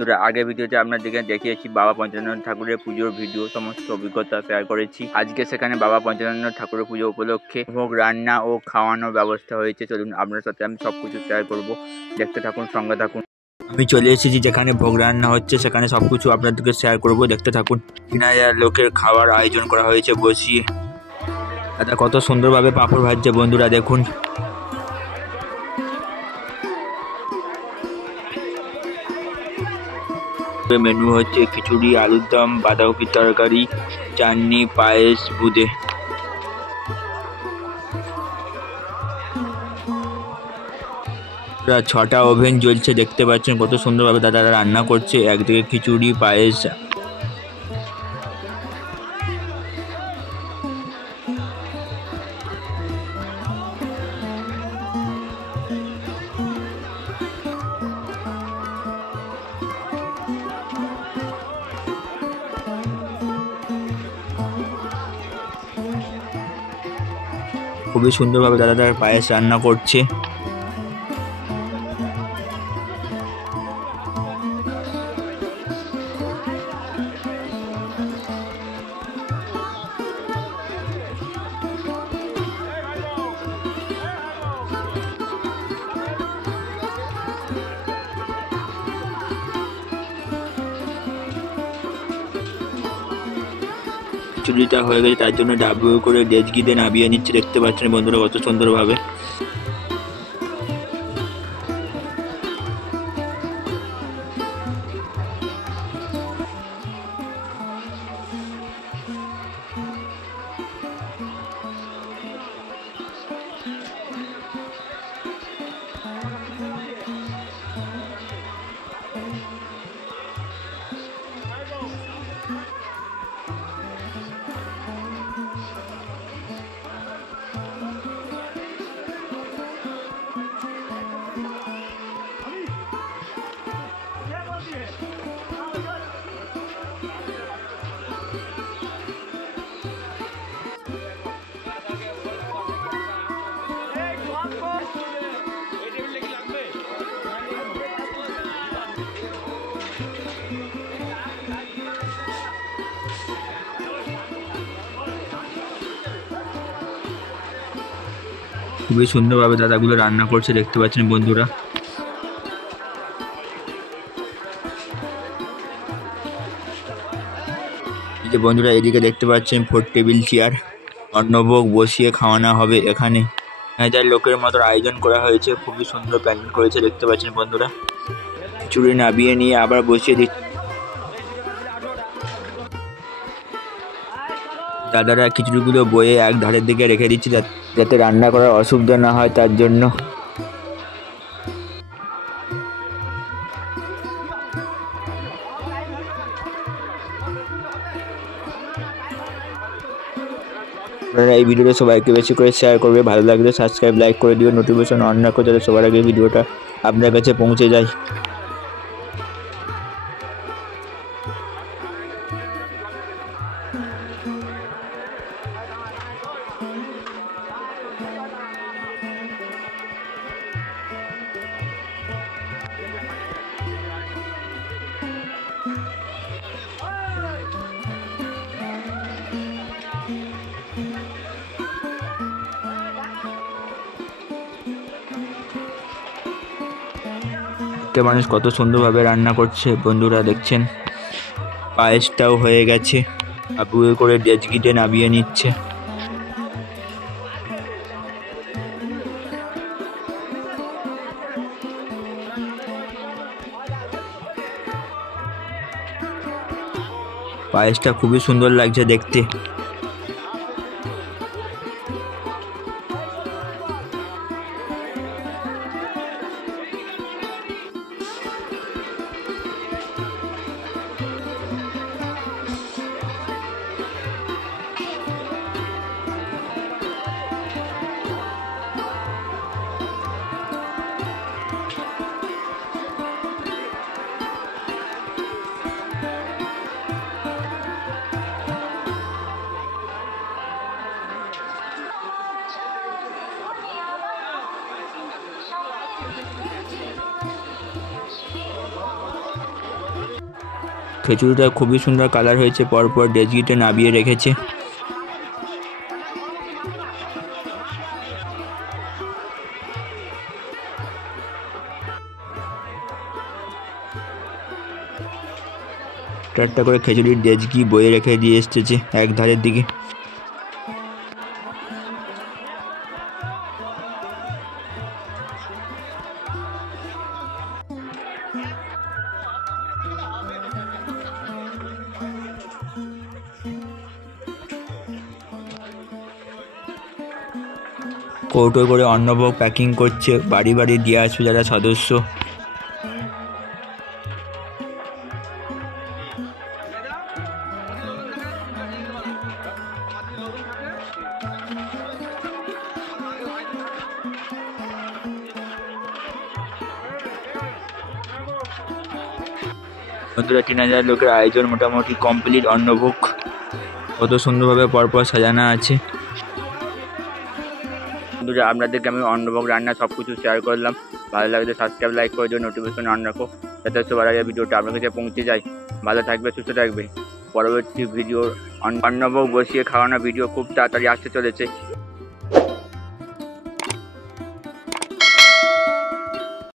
বন্ধুরা, আগের ভিডিওতে আপনাদেরকে দেখিয়েছি বাবা পঞ্চানন ঠাকুরের পুজোর ভিডিও, সমস্ত অভিজ্ঞতা শেয়ার করেছি। আজকে সেখানে বাবা পঞ্চানন ঠাকুরের পুজো উপলক্ষে ভোগ রান্না ও খাওয়ানোর ব্যবস্থা হয়েছে। চলুন আপনার সাথে আমি সবকিছু শেয়ার করব, দেখতে থাকুন, সঙ্গে থাকুন। আমি চলে এসেছি যেখানে ভোগ রান্না হচ্ছে, সেখানে সবকিছু আপনাদেরকে শেয়ার করব, দেখতে থাকুন। 3000 লোকের খাওয়ার আয়োজন করা হয়েছে বসিয়ে। দাদা কত সুন্দরভাবে পাঁপড় ভাজছে বন্ধুরা, দেখুন। মেনু হচ্ছে খিচুড়ি, আলুর দম, বাঁধাকপির তরকারি, চাটনি, পায়েস, বোঁদে। প্রায় 6টা ওভেন জ্বলছে, দেখতে পাচ্ছেন কত সুন্দরভাবে দাদারা রান্না করছে। একদিকে খিচুড়ি, পায়েস। খুবই সুন্দরভাবে দাদা পায়েস রান্না করছে। খিচুড়িটা হয়ে গেছে, তার জন্য ডাবু করে ডেচকিতে নামিয়ে নিচ্ছে, দেখতে পাচ্ছেন বন্ধুরা কত সুন্দরভাবে। খুবই সুন্দরভাবে দাদাগুলো রান্না করছে, দেখতে পাচ্ছেন বন্ধুরা। এই যে বন্ধুরা, এদিকে দেখতে পাচ্ছেন 4 টেবিল চেয়ার, অন্নভোগ বসিয়ে খাওয়ানো হবে। এখানে 1000 লোকের মতো আয়োজন করা হয়েছে, খুবই সুন্দর প্ল্যানিং করেছে, দেখতে পাচ্ছেন বন্ধুরা। খিচুড়ি নামিয়ে নিয়ে আবার বসিয়ে দিচ্ছে। দাদারা খিচুড়িগুলো বয়ে এক ধারের দিকে রেখে দিচ্ছে, যাতে রান্না করার অসুবিধা না হয়, তার জন্য। আপনারা এই ভিডিওটা সবাইকে বেশি করে শেয়ার করবে, ভালো লাগলে সাবস্ক্রাইব, লাইক করে দিও, নোটিফিকেশন অন রাখো, যাতে সবার আগে ভিডিওটা আপনার কাছে পৌঁছে যায়। মানুষ কত সুন্দরভাবে রান্না করছে বন্ধুরা, দেখছেন। পায়েসটাও হয়ে গেছে, আবুয়ে করে ডেচকিতে নামিয়ে নিচ্ছে। পায়েসটা খুবই সুন্দর লাগছে দেখতে। খিচুড়িটা খুবই সুন্দর কালার হয়েছে, পরপর ডেচকিতে নামিয়ে রেখেছে। একটা করে খিচুড়ির ডেচকি বয়ে রেখে দিয়ে এসেছে এক ধারের দিকে। কৌটো করে অন্নভোগ প্যাকিং করছে, বাড়ি বাড়ি দিয়ে আসবে যারা সদস্য। বন্ধুরা 3000 লোকের আয়োজন মোটামুটি কমপ্লিট। অন্নভোগ কত সুন্দরভাবে পরপর সাজানো আছে। বন্ধুরা আপনাদেরকে আমি অন্নভোগ রান্না সব কিছু শেয়ার করলাম। ভালো লাগলে সাবস্ক্রাইব লাইক করে দিও, নোটিফিকেশন অন রাখো যাতে সবার আগে ভিডিওটা আপনার কাছে পৌঁছে যায়। ভালো থাকবে, সুস্থ থাকবে। পরবর্তী ভিডিও অন্নভোগ বসিয়ে খাওয়ানো ভিডিও খুব তাড়াতাড়ি আসতে চলেছে।